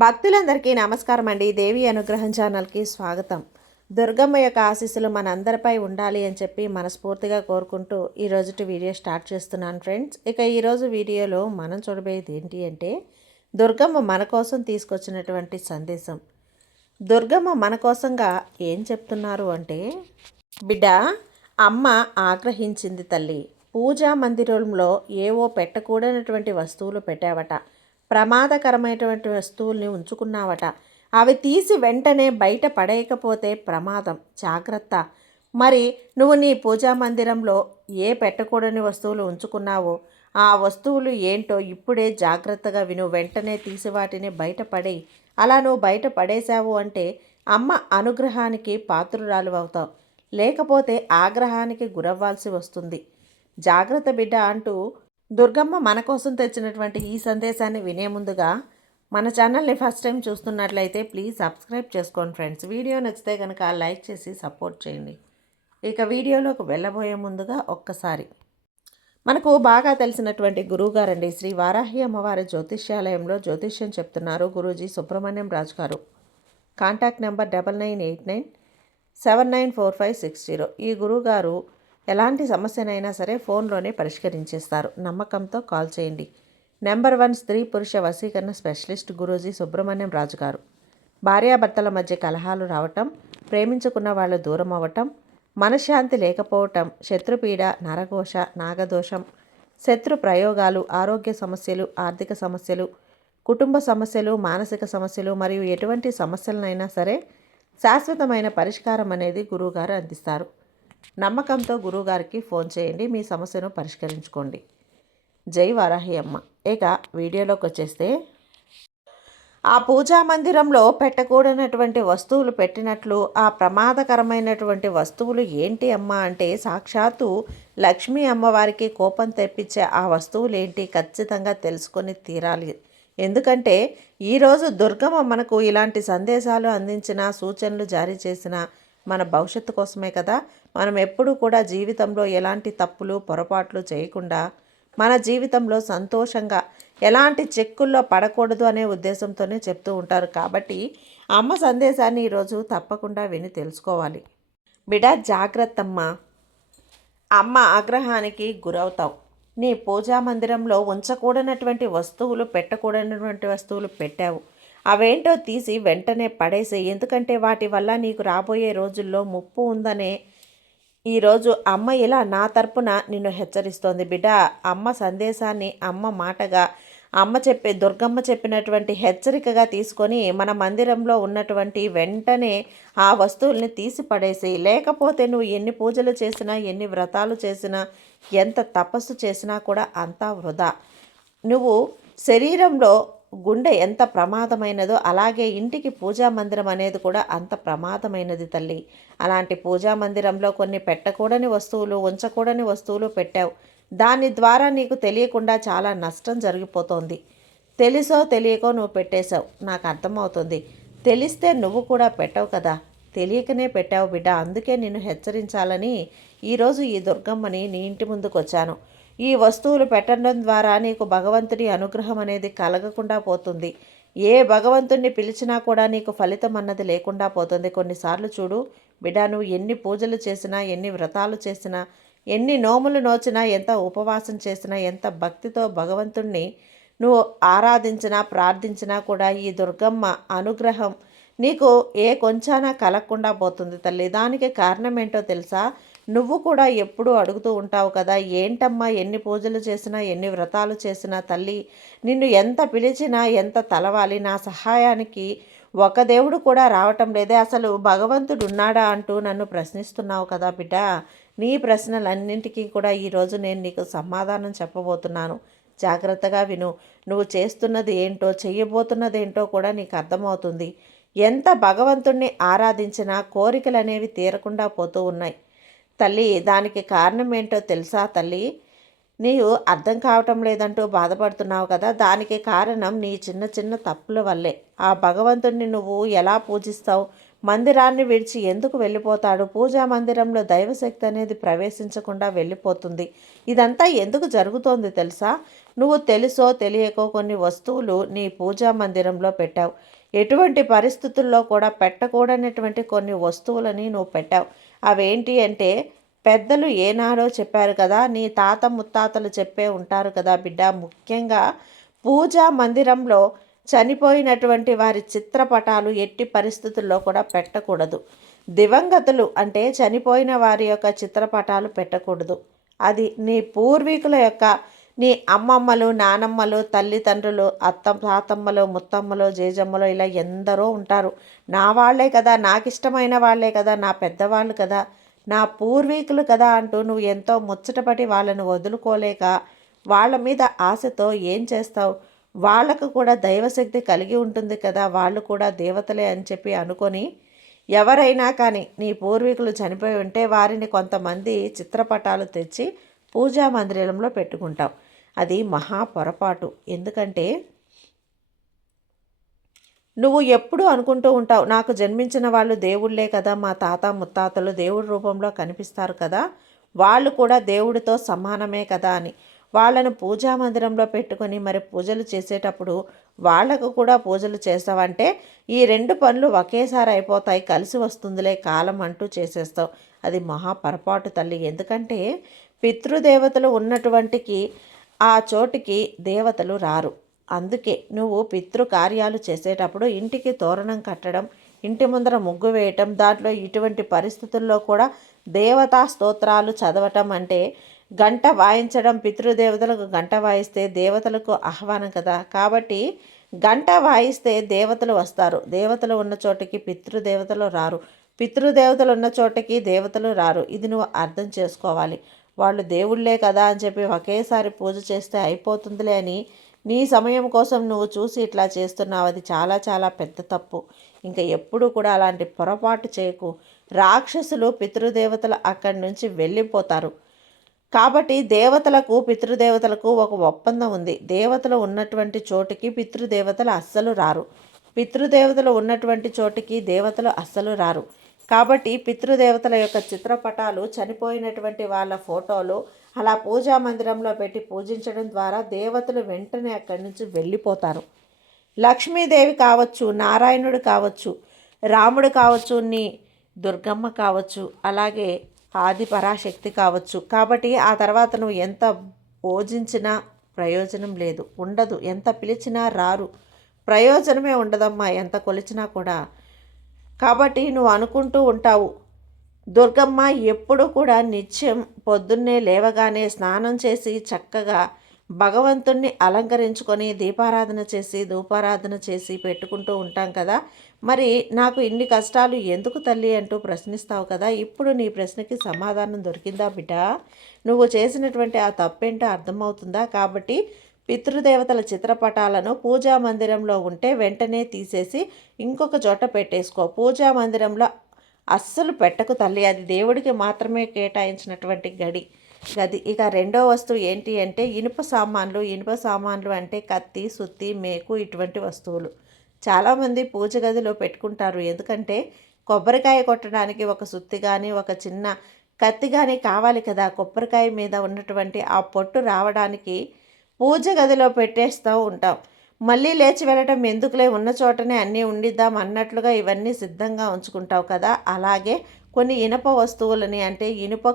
భక్తులందరికీ నమస్కారం అండి. దేవి అనుగ్రహం ఛానల్కి స్వాగతం. దుర్గమ్మ యొక్క ఆశీస్సులు మనందరిపై ఉండాలి అని చెప్పి మనస్ఫూర్తిగా కోరుకుంటూ ఈరోజుటి వీడియో స్టార్ట్ చేస్తున్నాను ఫ్రెండ్స్. ఇక ఈరోజు వీడియోలో మనం చూడబోయేది ఏంటి అంటే దుర్గమ్మ మన కోసం తీసుకొచ్చినటువంటి సందేశం. దుర్గమ్మ మన కోసంగా ఏం చెప్తున్నారు అంటే, బిడ్డ, అమ్మ ఆగ్రహించింది తల్లి. పూజా మందిరంలో ఏవో పెట్టకూడనటువంటి వస్తువులు పెట్టావట. ప్రమాదకరమైనటువంటి వస్తువుల్ని ఉంచుకున్నావట. అవి తీసి వెంటనే బయట పడేయకపోతే ప్రమాదం, జాగ్రత్త. మరి నువ్వు నీ పూజా మందిరంలో ఏ పెట్టకూడని వస్తువులు ఉంచుకున్నావో ఆ వస్తువులు ఏంటో ఇప్పుడే జాగ్రత్తగా విను. వెంటనే తీసి వాటిని బయట పడేయి. అలా నువ్వు బయట పడేశావు అంటే అమ్మ అనుగ్రహానికి పాత్రురాలు అవుతావు, లేకపోతే ఆగ్రహానికి గురవ్వాల్సి వస్తుంది. జాగ్రత్త బిడ్డ అంటూ దుర్గమ్మ మన కోసం తెచ్చినటువంటి ఈ సందేశాన్ని వినే ముందుగా మన ఛానల్ని ఫస్ట్ టైం చూస్తున్నట్లయితే ప్లీజ్ సబ్స్క్రైబ్ చేసుకోండి ఫ్రెండ్స్. వీడియో నచ్చితే కనుక లైక్ చేసి సపోర్ట్ చేయండి. ఇక వీడియోలోకి వెళ్ళబోయే ముందుగా ఒక్కసారి మనకు బాగా తెలిసినటువంటి గురువుగారండి, శ్రీ వారాహి అమ్మవారి జ్యోతిష్యాలయంలో జ్యోతిష్యం చెప్తున్నారు గురూజీ సుబ్రహ్మణ్యం రాజు గారు. Contact number 9989794560. ఈ గురువుగారు ఎలాంటి సమస్యనైనా సరే ఫోన్లోనే పరిష్కరించేస్తారు. నమ్మకంతో కాల్ చేయండి. నెంబర్ 1 స్త్రీ పురుష వశీకరణ స్పెషలిస్ట్ గురూజీ సుబ్రహ్మణ్యం రాజు గారు. భార్యాభర్తల మధ్య కలహాలు రావటం, ప్రేమించుకున్న వాళ్ళు దూరం అవ్వటం, మనశ్శాంతి లేకపోవటం, శత్రుపీడ, నరఘోష, నాగదోషం, శత్రు ప్రయోగాలు, ఆరోగ్య సమస్యలు, ఆర్థిక సమస్యలు, కుటుంబ సమస్యలు, మానసిక సమస్యలు మరియు ఎటువంటి సమస్యలనైనా సరే శాశ్వతమైన పరిష్కారం అనేది గురువుగారు అందిస్తారు. నమ్మకంతో గురువుగారికి ఫోన్ చేయండి, మీ సమస్యను పరిష్కరించుకోండి. జై వారాహి అమ్మ. ఇక వీడియోలోకి వచ్చేస్తే, ఆ పూజా మందిరంలో పెట్టకూడనటువంటి వస్తువులు పెట్టినట్లు ఆ ప్రమాదకరమైనటువంటి వస్తువులు ఏంటి అమ్మ అంటే, సాక్షాత్తు లక్ష్మీ అమ్మవారికి కోపం తెప్పించే ఆ వస్తువులు ఏంటి ఖచ్చితంగా తెలుసుకొని తీరాలి. ఎందుకంటే ఈరోజు దుర్గమ్మ మనకు ఇలాంటి సందేశాలు అందించిన, సూచనలు జారీ చేసిన మన భవిష్యత్తు కోసమే కదా. మనం ఎప్పుడూ కూడా జీవితంలో ఎలాంటి తప్పులు పొరపాట్లు చేయకుండా మన జీవితంలో సంతోషంగా ఎలాంటి చిక్కుల్లో పడకూడదు అనే ఉద్దేశంతోనే చెప్తూ ఉంటారు. కాబట్టి అమ్మ సందేశాన్ని ఈరోజు తప్పకుండా విని తెలుసుకోవాలి. బిడ్డ, జాగ్రత్తమ్మ. అమ్మ ఆగ్రహానికి గురవుతావు. నీ పూజా మందిరంలో ఉంచకూడనటువంటి వస్తువులు, పెట్టకూడనటువంటి వస్తువులు పెట్టావు. అవేంటో తీసి వెంటనే పడేసేయి. ఎందుకంటే వాటి వల్ల నీకు రాబోయే రోజుల్లో ముప్పు ఉందనే ఈరోజు అమ్మ ఇలా నా తరపున నిన్ను హెచ్చరిస్తోంది. బిడ్డ, అమ్మ సందేశాన్ని, అమ్మ మాటగా, దుర్గమ్మ చెప్పినటువంటి హెచ్చరికగా తీసుకొని మన మందిరంలో ఉన్నటువంటి వెంటనే ఆ వస్తువుల్ని తీసి పడేసి, లేకపోతే నువ్వు ఎన్ని పూజలు చేసినా, ఎన్ని వ్రతాలు చేసినా, ఎంత తపస్సు చేసినా కూడా అంతా వృధా. నువ్వు శరీరంలో గుండె ఎంత ప్రమాదమైనదో అలాగే ఇంటికి పూజా మందిరం అనేది కూడా అంత ప్రమాదమైనది తల్లి. అలాంటి పూజా మందిరంలో కొన్ని పెట్టకూడని వస్తువులు, ఉంచకూడని వస్తువులు పెట్టావు. దాని ద్వారా నీకు తెలియకుండా చాలా నష్టం జరిగిపోతోంది. తెలుసో తెలియకో నువ్వు పెట్టేశావు, నాకు అర్థమవుతుంది. తెలిస్తే నువ్వు కూడా పెట్టవు కదా, తెలియకనే పెట్టావు బిడ్డ. అందుకే నిన్ను హెచ్చరించాలని ఈరోజు ఈ దుర్గమ్మని నీ ఇంటి ముందుకు వచ్చాను. ఈ వస్తువులు పెట్టడం ద్వారా నీకు భగవంతుడి అనుగ్రహం అనేది కలగకుండా పోతుంది. ఏ భగవంతుడిని పిలిచినా కూడా నీకు ఫలితం అన్నది లేకుండా పోతుంది. కొన్నిసార్లు చూడు బిడ్డ, నువ్వు ఎన్ని పూజలు చేసినా, ఎన్ని వ్రతాలు చేసినా, ఎన్ని నోములు నోచినా, ఎంత ఉపవాసం చేసినా, ఎంత భక్తితో భగవంతుణ్ణి నువ్వు ఆరాధించినా, ప్రార్థించినా కూడా ఈ దుర్గమ్మ అనుగ్రహం నీకు ఏ కొంచానా కలగకుండా పోతుంది తల్లి. దానికి కారణం ఏంటో తెలుసా? నువ్వు కూడా ఎప్పుడూ అడుగుతూ ఉంటావు కదా, ఏంటమ్మా ఎన్ని పూజలు చేసినా, ఎన్ని వ్రతాలు చేసినా తల్లి, నిన్ను ఎంత పిలిచినా ఎంత తలవాలి, నా సహాయానికి ఒక దేవుడు కూడా రావటం లేదే, అసలు భగవంతుడు ఉన్నాడా అంటూ నన్ను ప్రశ్నిస్తున్నావు కదా బిడ్డ. నీ ప్రశ్నలన్నింటికీ కూడా ఈరోజు నేను నీకు సమాధానం చెప్పబోతున్నాను. జాగ్రత్తగా విను. నువ్వు చేస్తున్నది ఏంటో, చెయ్యబోతున్నది ఏంటో కూడా నీకు అర్థమవుతుంది. ఎంత భగవంతుణ్ణి ఆరాధించినా కోరికలు అనేవి తీరకుండా పోతూ ఉన్నాయి తల్లి. దానికి కారణం ఏంటో తెలుసా తల్లి? నీవు అర్థం కావటం లేదంటూ బాధపడుతున్నావు కదా, దానికి కారణం నీ చిన్న చిన్న తప్పుల వల్లే. ఆ భగవంతుడిని నువ్వు ఎలా పూజిస్తావు, మందిరాన్ని విడిచి ఎందుకు వెళ్ళిపోతాడు? పూజా మందిరంలో దైవశక్తి అనేది ప్రవేశించకుండా వెళ్ళిపోతుంది. ఇదంతా ఎందుకు జరుగుతోంది తెలుసా? నువ్వు తెలుసో తెలియకో కొన్ని వస్తువులు నీ పూజా మందిరంలో పెట్టావు. ఎటువంటి పరిస్థితుల్లో కూడా పెట్టకూడనటువంటి కొన్ని వస్తువులని నువ్వు పెట్టావు. అవేంటి అంటే, పెద్దలు ఏనాడో చెప్పారు కదా, నీ తాత ముత్తాతలు చెప్పే ఉంటారు కదా బిడ్డ. ముఖ్యంగా పూజా మందిరంలో చనిపోయినటువంటి వారి చిత్రపటాలు ఎట్టి పరిస్థితుల్లో కూడా పెట్టకూడదు. దివంగతులు అంటే చనిపోయిన వారి యొక్క చిత్రపటాలు పెట్టకూడదు. అది నీ పూర్వీకుల యొక్క, నీ అమ్మమ్మలు, నానమ్మలు, తల్లిదండ్రులు, తాతమ్మలు, ముత్తమ్మలు, జేజమ్మలు, ఇలా ఎందరో ఉంటారు. నా వాళ్ళే కదా, నాకు ఇష్టమైన వాళ్ళే కదా, నా పెద్దవాళ్ళు కదా, నా పూర్వీకులు కదా అంటూ నువ్వు ఎంతో ముచ్చటపడి వాళ్ళను వదులుకోలేక వాళ్ళ మీద ఆశతో ఏం చేస్తావు? వాళ్ళకు కూడా దైవశక్తి కలిగి ఉంటుంది కదా, వాళ్ళు కూడా దేవతలే అని చెప్పి అనుకొని, ఎవరైనా కానీ నీ పూర్వీకులు చనిపోయి ఉంటే వారిని కొంతమంది చిత్రపటాలు తెచ్చి పూజా మందిరంలో పెట్టుకుంటాం. అది మహా పొరపాటు. ఎందుకంటే నువ్వు ఎప్పుడూ అనుకుంటూ ఉంటావు, నాకు జన్మించిన వాళ్ళు దేవుళ్ళే కదా, మా తాత ముత్తాతలు దేవుడి రూపంలో కనిపిస్తారు కదా, వాళ్ళు కూడా దేవుడితో సమానమే కదా అని. వాళ్ళను పూజా మందిరంలో పెట్టుకొని మరి పూజలు చేసేటప్పుడు వాళ్లకు కూడా పూజలు చేస్తావంటే ఈ రెండు పనులు ఒకేసారి అయిపోతాయి, కలిసి వస్తుందిలే కాలం అంటూ చేసేస్తావు. అది మహా పొరపాటు తల్లి. ఎందుకంటే పితృదేవతలు ఉన్నటువంటికి ఆ చోటికి దేవతలు రారు. అందుకే నువ్వు పితృ కార్యాలు చేసేటప్పుడు ఇంటికి తోరణం కట్టడం, ఇంటి ముందర ముగ్గు వేయటం, దాంట్లో ఇటువంటి పరిస్థితుల్లో కూడా దేవతా స్తోత్రాలు చదవటం, అంటే గంట వాయించడం. పితృదేవతలకు గంట వాయిస్తే దేవతలకు ఆహ్వానం కదా, కాబట్టి గంట వాయిస్తే దేవతలు వస్తారు. దేవతలు ఉన్న చోటికి పితృదేవతలు రారు, పితృదేవతలు ఉన్న చోటికి దేవతలు రారు. ఇది నువ్వు అర్థం చేసుకోవాలి. వాళ్ళు దేవుళ్ళే కదా అని చెప్పి ఒకేసారి పూజ చేస్తే అయిపోతుందిలే అని నీ సమయం కోసం నువ్వు చూసి ఇట్లా చేస్తున్నావు. అది చాలా చాలా పెద్ద తప్పు. ఇంకా ఎప్పుడు కూడా అలాంటి పొరపాటు చేయకు. రాక్షసులు పితృదేవతలు అక్కడి నుంచి వెళ్ళిపోతారు. కాబట్టి దేవతలకు పితృదేవతలకు ఒక ఒప్పందం ఉంది. దేవతలు ఉన్నటువంటి చోటికి పితృదేవతలు అస్సలు రారు, పితృదేవతలు ఉన్నటువంటి చోటికి దేవతలు అస్సలు రారు. కాబట్టి పితృదేవతల యొక్క చిత్రపటాలు, చనిపోయినటువంటి వాళ్ళ ఫోటోలు అలా పూజా మందిరంలో పెట్టి పూజించడం ద్వారా దేవతలు వెంటనే అక్కడి నుంచి వెళ్ళిపోతారు. లక్ష్మీదేవి కావచ్చు, నారాయణుడు కావచ్చు, రాముడు కావచ్చు, నీ దుర్గమ్మ కావచ్చు, అలాగే ఆది పరాశక్తి కావచ్చు. కాబట్టి ఆ తర్వాత నువ్వు ఎంత పూజించినా ప్రయోజనం లేదు, ఉండదు. ఎంత పిలిచినా రారు, ప్రయోజనమే ఉండదమ్మా ఎంత కొలిచినా కూడా. కాబట్టి నువ్వు అనుకుంటూ ఉంటావు, దుర్గమ్మ ఎప్పుడు కూడా నిత్యం పొద్దున్నే లేవగానే స్నానం చేసి చక్కగా భగవంతుణ్ణి అలంకరించుకొని దీపారాధన చేసి ధూపారాధన చేసి పెట్టుకుంటూ ఉంటాం కదా, మరి నాకు ఇన్ని కష్టాలు ఎందుకు తల్లి అంటూ ప్రశ్నిస్తావు కదా. ఇప్పుడు నీ ప్రశ్నకి సమాధానం దొరికిందా బిడ్డ? నువ్వు చేసినటువంటి ఆ తప్పేంటో అర్థమవుతుందా? కాబట్టి పితృదేవతల చిత్రపటాలను పూజా మందిరంలో ఉంటే వెంటనే తీసేసి ఇంకొక చోట పెట్టేసుకో. పూజా మందిరంలో అస్సలు పెట్టకు తల్లి, అది దేవుడికి మాత్రమే కేటాయించినటువంటి గది. ఇక రెండో వస్తువు ఏంటి అంటే ఇనుప సామాన్లు అంటే కత్తి, సుత్తి, మేకు, ఇటువంటి వస్తువులు చాలామంది పూజ గదిలో పెట్టుకుంటారు. ఎందుకంటే కొబ్బరికాయ కొట్టడానికి ఒక సుత్తి కానీ ఒక చిన్న కత్తి కానీ కావాలి కదా. కొబ్బరికాయ మీద ఉన్నటువంటి ఆ పొట్టు రావడానికి పూజ గదిలో పెట్టేస్తూ ఉంటాం. మళ్ళీ లేచి వెళ్ళటం ఎందుకులే, ఉన్న చోటనే అన్నీ ఉండిద్దాం అన్నట్లుగా ఇవన్నీ సిద్ధంగా ఉంచుకుంటావు కదా. అలాగే కొన్ని ఇనుప వస్తువులని, అంటే ఇనుప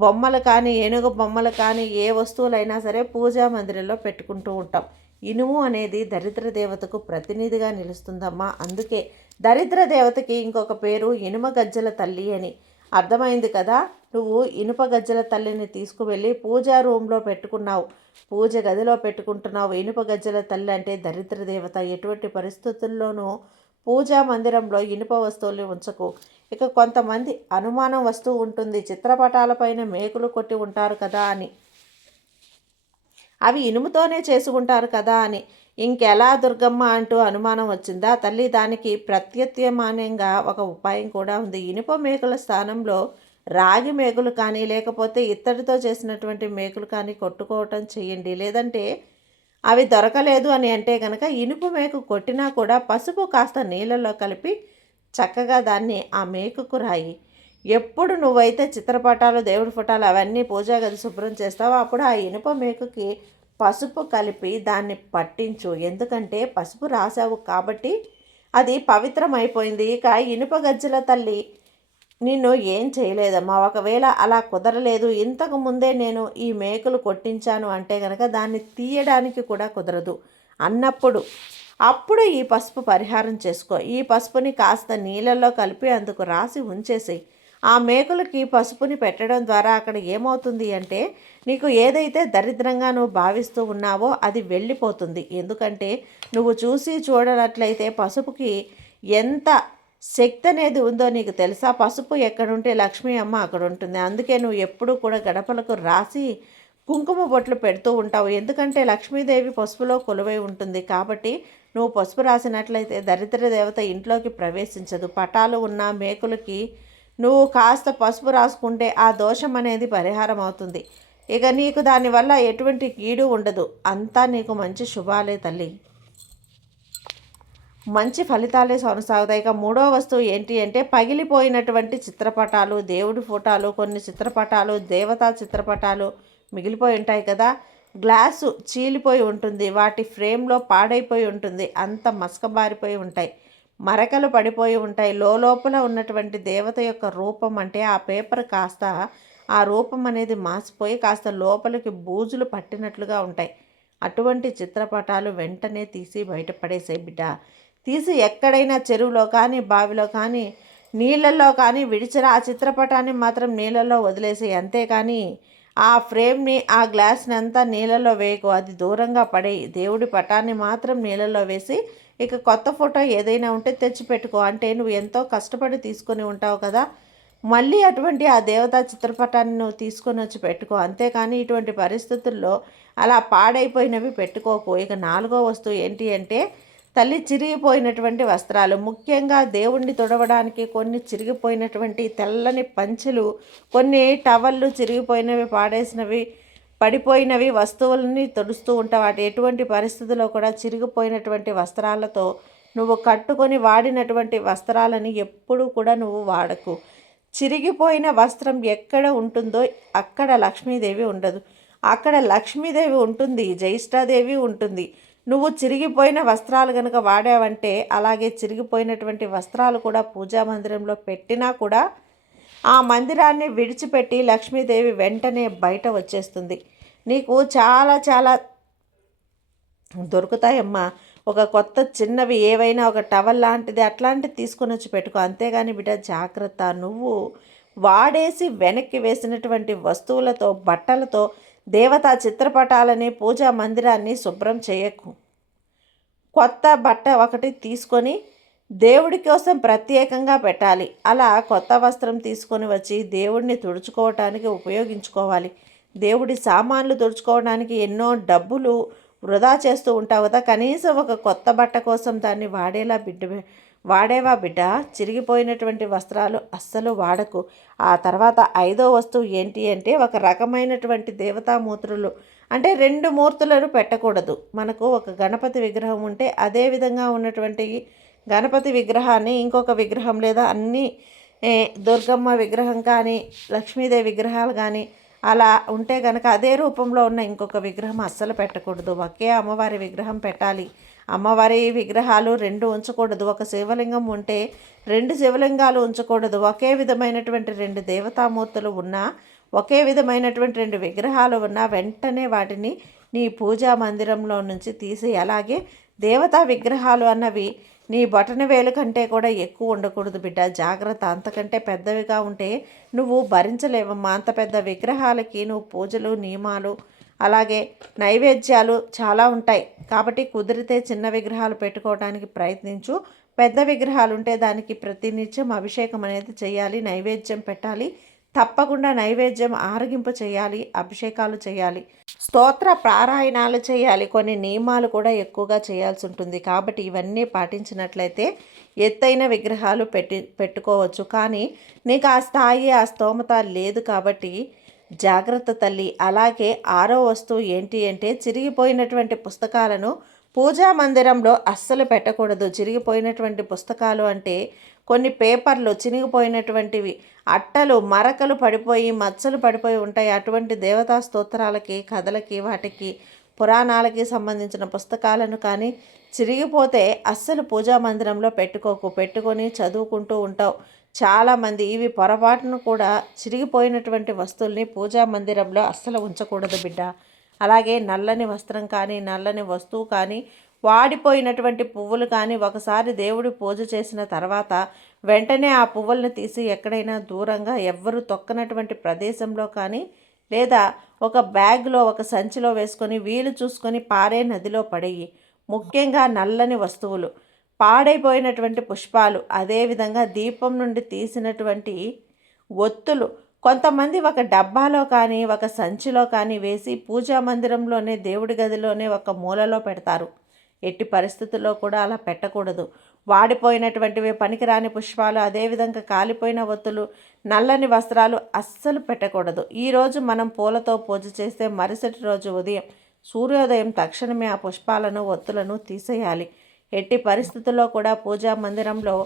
బొమ్మలు కానీ ఏనుగు బొమ్మలు కానీ ఏ వస్తువులైనా సరే పూజా మందిరంలో పెట్టుకుంటూ ఉంటాం. ఇనుము అనేది దరిద్ర దేవతకు ప్రతినిధిగా నిలుస్తుందమ్మా. అందుకే దరిద్ర దేవతకి ఇంకొక పేరు ఇనుమ గజ్జల తల్లి అని. అర్థమైంది కదా. నువ్వు ఇనుప గజ్జల తల్లిని తీసుకువెళ్ళి పూజా రూమ్లో పెట్టుకున్నావు, పూజ గదిలో పెట్టుకుంటున్నావు. ఇనుప గజ్జల తల్లి అంటే దరిద్ర దేవత. ఎటువంటి పరిస్థితుల్లోనూ పూజా మందిరంలో ఇనుప వస్తువులు ఉంచకు. ఇక కొంతమంది అనుమానం వస్తూ ఉంటుంది, చిత్రపటాలపైన మేకులు కొట్టి ఉంటారు కదా అని, అవి ఇనుముతోనే చేసుకుంటారు కదా అని. ఇంకెలా దుర్గమ్మ అంటూ అనుమానం వచ్చిందా తల్లి? దానికి ప్రత్యత్యమానంగా ఒక ఉపాయం కూడా ఉంది. ఇనుప మేకుల స్థానంలో రాగి మేకులు కానీ లేకపోతే ఇత్తడితో చేసినటువంటి మేకులు కానీ కొట్టుకోవటం చేయండి. లేదంటే అవి దొరకలేదు అని అంటే కనుక ఇనుప మేకు కొట్టినా కూడా పసుపు కాస్త నీళ్ళల్లో కలిపి చక్కగా దాన్ని ఆ మేకుకు రాయి. ఎప్పుడు నువ్వైతే చిత్రపటాలు, దేవుడి ఫోటోలు అవన్నీ పూజా గది శుభ్రం చేస్తావో అప్పుడు ఆ ఇనుప మేకుకి పసుపు కలిపి దాన్ని పట్టించు. ఎందుకంటే పసుపు రాసావు కాబట్టి అది పవిత్రమైపోయింది. ఇక ఇనుప గజ్జల తల్లి నిన్ను ఏం చేయలేదమ్మా. ఒకవేళ అలా కుదరలేదు, ఇంతకు ముందే నేను ఈ మేకులు కొట్టించాను అంటే గనక దాన్ని తీయడానికి కూడా కుదరదు అన్నప్పుడు అప్పుడు ఈ పసుపు పరిహారం చేసుకో. ఈ పసుపుని కాస్త నీళ్ళల్లో కలిపి అందుకు రాసి ఉంచేసేయి. ఆ మేకులకి పసుపుని పెట్టడం ద్వారా అక్కడ ఏమవుతుంది అంటే నీకు ఏదైతే దరిద్రంగా నువ్వు భావిస్తూ ఉన్నావో అది వెళ్ళిపోతుంది. ఎందుకంటే నువ్వు చూసి చూడనట్లయితే పసుపుకి ఎంత శక్తి అనేది ఉందో నీకు తెలుసా? పసుపు ఎక్కడుంటే లక్ష్మీ అమ్మ అక్కడ ఉంటుంది. అందుకే నువ్వు ఎప్పుడూ కూడా గడపలకు రాసి కుంకుమ బొట్లు పెడుతూ ఉంటావు. ఎందుకంటే లక్ష్మీదేవి పసుపులో కొలువై ఉంటుంది. కాబట్టి నువ్వు పసుపు రాసినట్లయితే దరిద్ర దేవత ఇంట్లోకి ప్రవేశించదు. పటాలు ఉన్న మేకులకి నువ్వు కాస్త పసుపు రాసుకుంటే ఆ దోషం అనేది పరిహారం అవుతుంది. ఇక నీకు దానివల్ల ఎటువంటి కీడు ఉండదు. అంతా నీకు మంచి శుభాలే తల్లి. మంచి ఫలితాలే కొనసాగుతాయి. ఇక మూడో వస్తువు ఏంటి అంటే పగిలిపోయినటువంటి చిత్రపటాలు, దేవుడి ఫోటోలు, కొన్ని చిత్రపటాలు, దేవతా చిత్రపటాలు మిగిలిపోయి ఉంటాయి కదా. గ్లాసు చీలిపోయి ఉంటుంది, వాటి ఫ్రేమ్లో పాడైపోయి ఉంటుంది, అంత మసకబారిపోయి ఉంటాయి, మరకలు పడిపోయి ఉంటాయి. లోపల ఉన్నటువంటి దేవత యొక్క రూపం అంటే ఆ పేపర్ కాస్త ఆ రూపం అనేది మాసిపోయి కాస్త లోపలికి బూజులు పట్టినట్లుగా ఉంటాయి. అటువంటి చిత్రపటాలు వెంటనే తీసి బయటపడేసే బిడ్డ. తీసి ఎక్కడైనా చెరువులో కానీ బావిలో కానీ నీళ్ళల్లో కానీ విడిచిరా. ఆ చిత్రపటాన్ని మాత్రం నీళ్ళల్లో వదిలేసి, అంతేకాని ఆ ఫ్రేమ్ని ఆ గ్లాస్ని అంతా నీళ్ళల్లో వేయకు. అది దూరంగా పడేయి. దేవుడి పటాన్ని మాత్రం నీళ్ళల్లో వేసి ఇక కొత్త ఫోటో ఏదైనా ఉంటే తెచ్చిపెట్టుకో. అంటే నువ్వు ఎంతో కష్టపడి తీసుకొని ఉంటావు కదా, మళ్ళీ అటువంటి ఆ దేవతా చిత్రపటాన్ని నువ్వు తీసుకొని వచ్చి పెట్టుకో. అంతేకాని ఇటువంటి పరిస్థితుల్లో అలా పాడైపోయినవి పెట్టుకోకు. ఇక నాలుగో వస్తువు ఏంటి అంటే తల్లి చిరిగిపోయినటువంటి వస్త్రాలు. ముఖ్యంగా దేవుణ్ణి తుడవడానికి కొన్ని చిరిగిపోయినటువంటి తెల్లని పంచెలు, కొన్ని టవళ్ళు చిరిగిపోయినవి, పాడేసినవి, పడిపోయినవి వస్తువులని తుడుస్తూ ఉంటావు. వాటి ఎటువంటి పరిస్థితుల్లో కూడా చిరిగిపోయినటువంటి వస్త్రాలతో నువ్వు కట్టుకొని వాడినటువంటి వస్త్రాలని ఎప్పుడూ కూడా నువ్వు వాడకు. చిరిగిపోయిన వస్త్రం ఎక్కడ ఉంటుందో అక్కడ లక్ష్మీదేవి ఉండదు. అక్కడ లక్ష్మీదేవి ఉంటుంది, జ్యేష్ఠాదేవి ఉంటుంది. నువ్వు చిరిగిపోయిన వస్త్రాలు కనుక వాడావంటే, అలాగే చిరిగిపోయినటువంటి వస్త్రాలు కూడా పూజా మందిరంలో పెట్టినా కూడా ఆ మందిరాన్ని విడిచిపెట్టి లక్ష్మీదేవి వెంటనే బయట వచ్చేస్తుంది. నీకు చాలా చాలా దొరుకుతాయమ్మా. ఒక కొత్త చిన్నవి ఏవైనా ఒక టవల్ లాంటిది అట్లాంటిది తీసుకొని వచ్చి పెట్టుకో. అంతేగాని బిడ్డ జాగ్రత్త, నువ్వు వాడేసి వెనక్కి వేసినటువంటి వస్తువులతో, బట్టలతో దేవతా చిత్రపటాలని పూజా మందిరాన్ని శుభ్రం చేయకు. కొత్త బట్ట ఒకటి తీసుకొని దేవుడి కోసం ప్రత్యేకంగా పెట్టాలి. అలా కొత్త వస్త్రం తీసుకొని వచ్చి దేవుడిని తుడుచుకోవటానికి ఉపయోగించుకోవాలి. దేవుడి సామాన్లు తుడుచుకోవడానికి ఎన్నో డబ్బులు వృధా చేస్తూ ఉంటావు కదా, కనీసం ఒక కొత్త బట్ట కోసం దాన్ని వాడేవా బిడ్డ? చిరిగిపోయినటువంటి వస్త్రాలు అస్సలు వాడకు. ఆ తర్వాత ఐదో వస్తువు ఏంటి అంటే ఒక రకమైనటువంటి దేవతామూర్తులు, అంటే రెండు మూర్తులను పెట్టకూడదు. మనకు ఒక గణపతి విగ్రహం ఉంటే అదే విధంగా ఉన్నటువంటి గణపతి విగ్రహాన్ని ఇంకొక విగ్రహం లేదా అన్నీ దుర్గమ్మ విగ్రహం కానీ లక్ష్మీదేవి విగ్రహాలు కానీ అలా ఉంటే కనుక అదే రూపంలో ఉన్న ఇంకొక విగ్రహం అస్సలు పెట్టకూడదు. ఒకే అమ్మవారి విగ్రహం పెట్టాలి. అమ్మవారి విగ్రహాలు రెండు ఉంచకూడదు. ఒక శివలింగం ఉంటే రెండు శివలింగాలు ఉంచకూడదు. ఒకే విధమైనటువంటి రెండు దేవతామూర్తులు ఉన్నా, ఒకే విధమైనటువంటి రెండు విగ్రహాలు ఉన్నా వెంటనే వాటిని నీ పూజా మందిరంలో నుంచి తీసి, అలాగే దేవతా విగ్రహాలు అన్నవి నీ బొటన వేలు కంటే కూడా ఎక్కువ ఉండకూడదు బిడ్డ. జాగ్రత్త. అంతకంటే పెద్దవిగా ఉంటే నువ్వు భరించలేవమ్మా. అంత పెద్ద విగ్రహాలకి నువ్వు పూజలు, నియమాలు, అలాగే నైవేద్యాలు చాలా ఉంటాయి. కాబట్టి కుదిరితే చిన్న విగ్రహాలు పెట్టుకోవడానికి ప్రయత్నించు. పెద్ద విగ్రహాలు ఉంటే దానికి ప్రతినిత్యం అభిషేకం అనేది చేయాలి, నైవేద్యం పెట్టాలి. తప్పకుండా నైవేద్యం ఆరగింపు చేయాలి, అభిషేకాలు చేయాలి, స్తోత్ర పారాయణాలు చేయాలి. కొన్ని నియమాలు కూడా ఎక్కువగా చేయాల్సి ఉంటుంది. కాబట్టి ఇవన్నీ పాటించినట్లయితే ఎత్తైన విగ్రహాలు పెట్టుకోవచ్చు. కానీ నీకు ఆ స్థాయి, ఆ స్తోమత లేదు కాబట్టి జాగ్రత్త తల్లి. అలాగే ఆరో వస్తువు ఏంటి అంటే చిరిగిపోయినటువంటి పుస్తకాలను పూజా మందిరంలో అస్సలు పెట్టకూడదు. చిరిగిపోయినటువంటి పుస్తకాలు అంటే కొన్ని పేపర్లు చినిగిపోయినటువంటివి, అట్టలు మరకలు పడిపోయి మచ్చలు పడిపోయి ఉంటాయి. అటువంటి దేవతా స్తోత్రాలకి, కథలకి, వాటికి పురాణాలకి సంబంధించిన పుస్తకాలను కానీ చిరిగిపోతే అస్సలు పూజా మందిరంలో పెట్టుకోకు. పెట్టుకొని చదువుకుంటూ ఉంటావు. చాలామంది ఇవి పొరపాటును కూడా చిరిగిపోయినటువంటి వస్తువుల్ని పూజా మందిరంలో అస్సలు ఉంచకూడదు బిడ్డ. అలాగే నల్లని వస్త్రం కానీ, నల్లని వస్తువు కానీ, వాడిపోయినటువంటి పువ్వులు కానీ ఒకసారి దేవుడి పూజ చేసిన తర్వాత వెంటనే ఆ పువ్వులను తీసి ఎక్కడైనా దూరంగా ఎవ్వరు తొక్కనటువంటి ప్రదేశంలో కానీ, లేదా ఒక బ్యాగ్లో ఒక సంచిలో వేసుకొని వీలు చూసుకొని పారే నదిలో పడేయి. ముఖ్యంగా నల్లని వస్తువులు, పాడైపోయినటువంటి పుష్పాలు, అదేవిధంగా దీపం నుండి తీసినటువంటి ఒత్తులు కొంతమంది ఒక డబ్బాలో కానీ ఒక సంచిలో కానీ వేసి పూజా మందిరంలోనే దేవుడి గదిలోనే ఒక మూలలో పెడతారు. ఎట్టి పరిస్థితుల్లో కూడా అలా పెట్టకూడదు. వాడిపోయినటువంటివి, పనికిరాని పుష్పాలు, అదేవిధంగా కాలిపోయిన ఒత్తులు, నల్లని వస్త్రాలు అస్సలు పెట్టకూడదు. ఈరోజు మనం పూలతో పూజ చేస్తే మరుసటి రోజు ఉదయం సూర్యోదయం తక్షణమే ఆ పుష్పాలను, ఒత్తులను తీసేయాలి. ఎట్టి పరిస్థితుల్లో కూడా పూజా మందిరంలో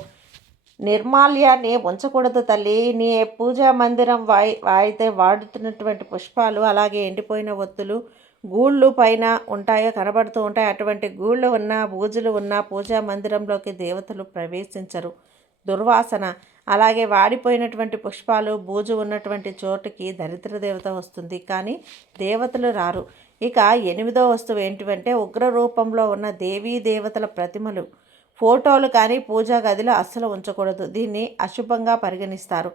నిర్మాల్యాన్ని ఉంచకూడదు తల్లి. నీ పూజా మందిరం అయితే వాడుతున్నటువంటి పుష్పాలు, అలాగే ఎండిపోయిన ఒత్తులు, గూళ్ళు పైన ఉంటాయో కనబడుతూ ఉంటాయి. అటువంటి గూళ్ళు ఉన్న, బూజులు ఉన్న పూజా మందిరంలోకి దేవతలు ప్రవేశించరు. దుర్వాసన, అలాగే వాడిపోయినటువంటి పుష్పాలు, బూజు ఉన్నటువంటి చోటుకి దరిద్ర దేవత వస్తుంది, కానీ దేవతలు రారు. ఇక 8వ వస్తువు ఏంటివంటే ఉగ్ర రూపంలో ఉన్న దేవీ దేవతల ప్రతిమలు, ఫోటోలు కానీ పూజా గదిలో అస్సలు ఉంచకూడదు. దీన్ని అశుభంగా పరిగణిస్తారు.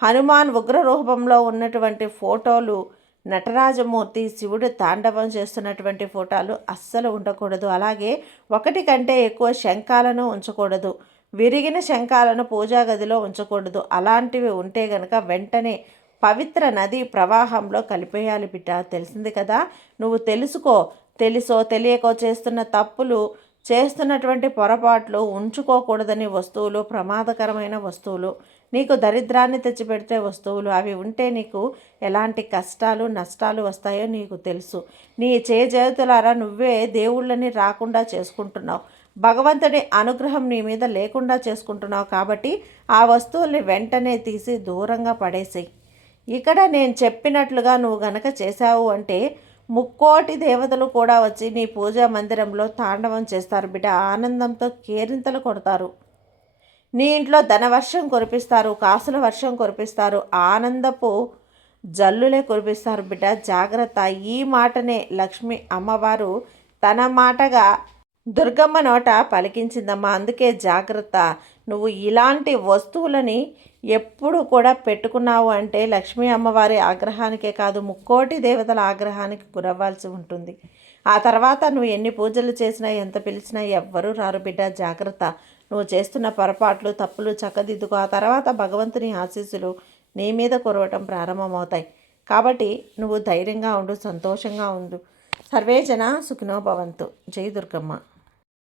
హనుమాన్ ఉగ్ర రూపంలో ఉన్నటువంటి ఫోటోలు, నటరాజమూర్తి, శివుడు తాండవం చేస్తున్నటువంటి ఫోటోలు అస్సలు ఉండకూడదు. అలాగే ఒకటి కంటే ఎక్కువ శంఖాలను ఉంచకూడదు. విరిగిన శంఖాలను పూజా గదిలో ఉంచకూడదు. అలాంటివి ఉంటే గనక వెంటనే పవిత్ర నది ప్రవాహంలో కలిపేయాలి బిడ్డ. తెలిసింది కదా. నువ్వు తెలుసో తెలియకో చేస్తున్న తప్పులు, చేస్తున్నటువంటి పొరపాట్లు, ఉంచుకోకూడదని వస్తువులు, ప్రమాదకరమైన వస్తువులు, నీకు దరిద్రాన్ని తెచ్చిపెడితే వస్తువులు, అవి ఉంటే నీకు ఎలాంటి కష్టాలు, నష్టాలు వస్తాయో నీకు తెలుసు. నీ చేతులారా నువ్వే దేవుళ్ళని రాకుండా చేసుకుంటున్నావు. భగవంతుడి అనుగ్రహం నీ మీద లేకుండా చేసుకుంటున్నావు. కాబట్టి ఆ వస్తువుల్ని వెంటనే తీసి దూరంగా పడేసేయి. ఇక్కడ నేను చెప్పినట్లుగా నువ్వు గనక చేశావు అంటే ముక్కోటి దేవతలు కూడా వచ్చి నీ పూజా మందిరంలో తాండవం చేస్తారు బిడ్డ. ఆనందంతో కేరింతలు కొడతారు. నీ ఇంట్లో ధనవర్షం కురిపిస్తారు, కాసుల వర్షం కురిపిస్తారు, ఆనందపు జల్లులే కురిపిస్తారు బిడ్డ. జాగ్రత్త. ఈ మాటనే లక్ష్మి అమ్మవారు తన మాటగా దుర్గమ్మ నోట పలికించిందమ్మా. అందుకే జాగ్రత్త. నువ్వు ఇలాంటి వస్తువులని ఎప్పుడు కూడా పెట్టుకున్నావు అంటే లక్ష్మీ అమ్మవారి ఆగ్రహానికే కాదు, ముక్కోటి దేవతల ఆగ్రహానికి గురవ్వాల్సి ఉంటుంది. ఆ తర్వాత నువ్వు ఎన్ని పూజలు చేసినా, ఎంత పిలిచినా ఎవ్వరూ రారు బిడ్డ. జాగ్రత్త. నువ్వు చేస్తున్న పొరపాట్లు, తప్పులు చక్కదిద్దుకో. ఆ తర్వాత భగవంతుని ఆశీస్సులు నీ మీద కురవటం ప్రారంభమవుతాయి. కాబట్టి నువ్వు ధైర్యంగా ఉండు, సంతోషంగా ఉండు. సర్వే జన సుఖినో భవంతు. జై దుర్గమ్మ.